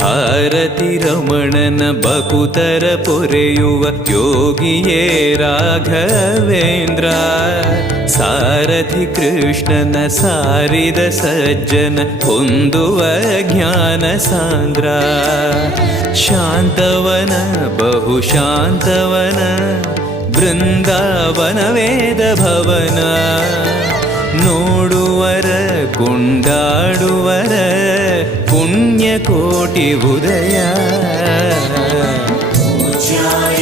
ಭಾರತಿ ರಮಣನ ಬಕುತರ ಪೊರೆಯುವ ಯೋಗಿಯೇ ರಾಘವೇಂದ್ರ. ಸಾರಥಿ ಕೃಷ್ಣನ ಸಾರಿದ ಸಜ್ಜನ ಹೊಂದುವ ಜ್ಞಾನ ಸಾಂದ್ರ. ಶಾಂತವನ ಬಹುಶಾಂತವನ ಬೃಂದಾವನ ವೇದ ಭವನ. ನೋಡುವರ ಕೊಂಡಾಡುವರ ಪುಣ್ಯಕೋಟಿ ಉದಯ. ಪೂಜ್ಯಾಯ